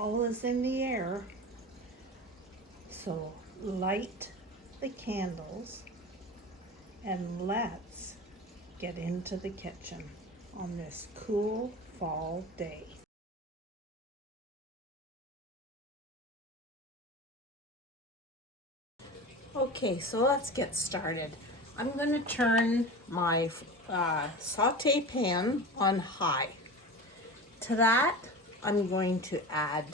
all is in the air. So light the candles and let's get into the kitchen on this cool fall day. Okay, so let's get started. I'm going to turn my saute pan on high. To that, I'm going to add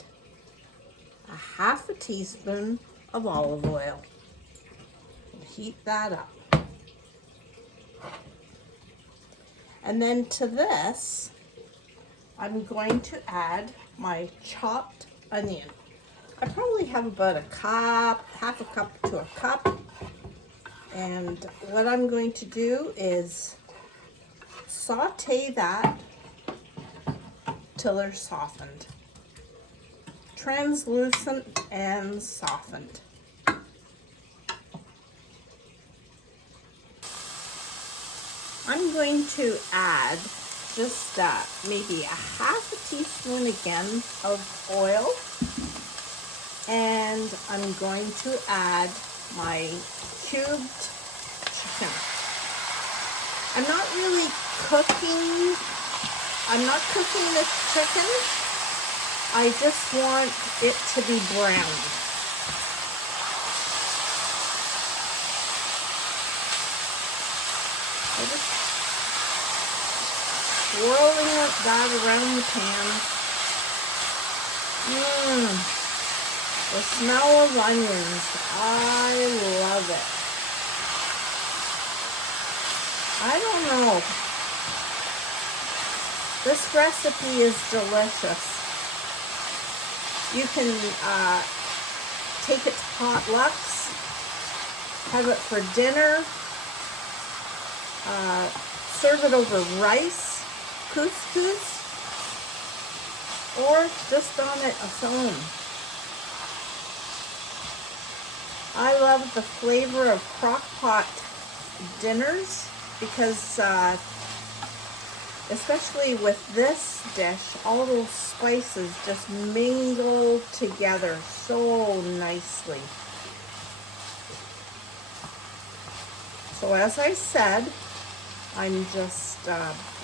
a half a teaspoon of olive oil. Heat that up. And then to this, I'm going to add my chopped onion. I probably have about a cup, half a cup to a cup. And what I'm going to do is saute that till they're softened. Translucent and softened. I'm going to add just maybe a half a teaspoon again of oil, and I'm going to add my cubed chicken. I'm not cooking this chicken. I just want it to be browned. I just swirling that around the pan. The smell of onions, I love it. I don't know. This recipe is delicious. You can take it to potlucks, have it for dinner, serve it over rice, couscous, or just on its own. I love the flavor of Crockpot dinners because especially with this dish, all those spices just mingle together so nicely. So as I said, I'm just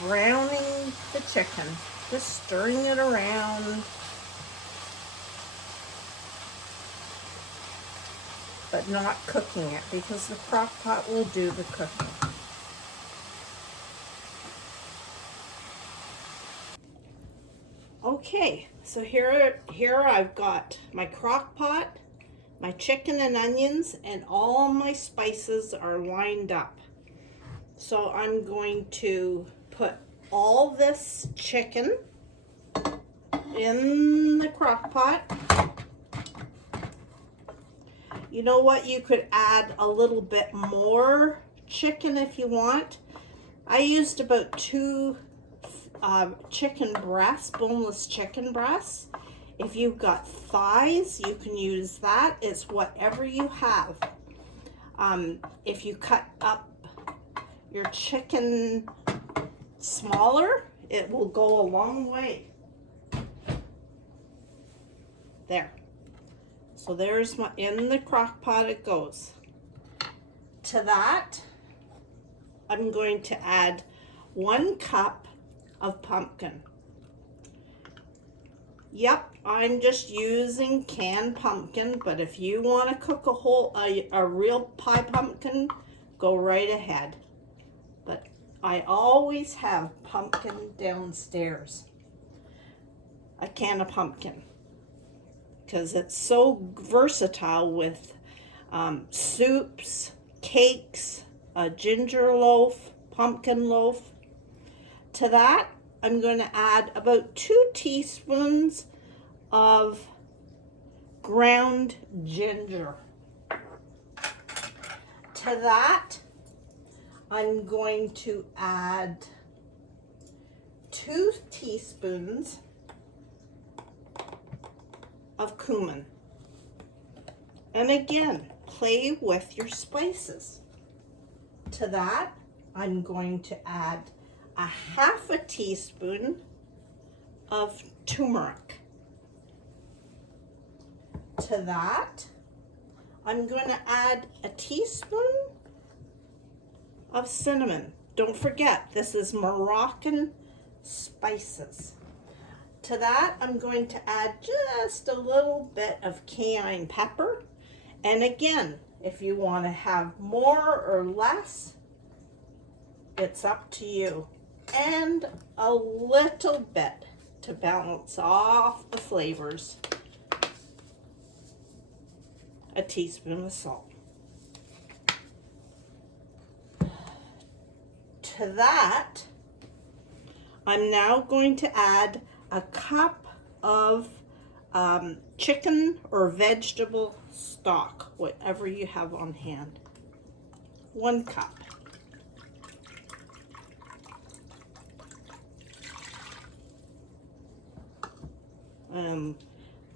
browning the chicken, just stirring it around, but not cooking it because the crock pot will do the cooking. Okay, so here I've got my crock pot, my chicken and onions, and all my spices are lined up. So I'm going to put all this chicken in the crock pot. You know what? You could add a little bit more chicken if you want. I used about 2 chicken breasts, boneless chicken breasts. If you've got thighs, you can use that. It's whatever you have. If you cut up your chicken smaller, it will go a long way. There. So there's my, in the crock pot it goes. To that, I'm going to add 1 cup of pumpkin. Yep, I'm just using canned pumpkin, but if you want to cook a real pie pumpkin, go right ahead. But I always have pumpkin downstairs. A can of pumpkin. Because it's so versatile with soups, cakes, a ginger loaf, pumpkin loaf. To that, I'm going to add about 2 teaspoons of ground ginger. To that, I'm going to add 2 teaspoons of cumin. And again, play with your spices. To that, I'm going to add a half a teaspoon of turmeric. To that, I'm going to add a teaspoon of cinnamon. Don't forget, this is Moroccan spices. To that, I'm going to add just a little bit of cayenne pepper. And again, if you want to have more or less, it's up to you. And a little bit to balance off the flavors. A teaspoon of salt. To that, I'm now going to add a cup of chicken or vegetable stock, whatever you have on hand. 1 cup.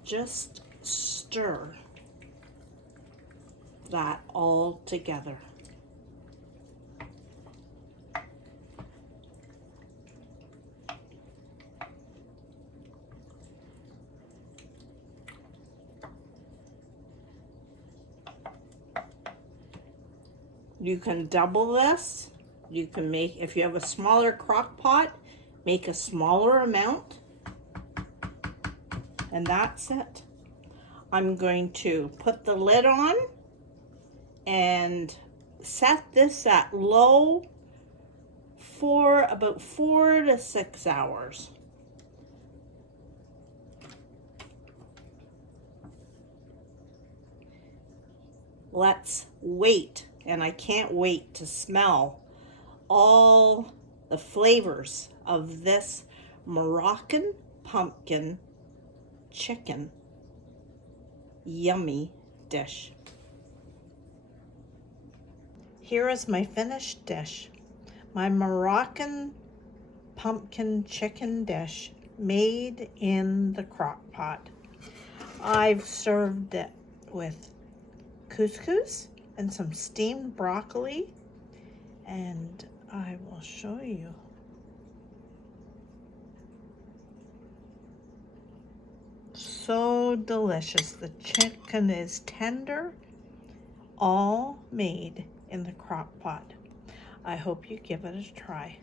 Just stir that all together. You can double this. You can make, if you have a smaller crock pot, make a smaller amount. And that's it. I'm going to put the lid on and set this at low for about 4 to 6 hours. Let's wait, and I can't wait to smell all the flavors of this Moroccan pumpkin chicken yummy dish. Here is my finished dish, my Moroccan pumpkin chicken dish made in the crock pot. I've served it with couscous and some steamed broccoli, and I will show you. So delicious. The chicken is tender, all made in the crock pot. I hope you give it a try.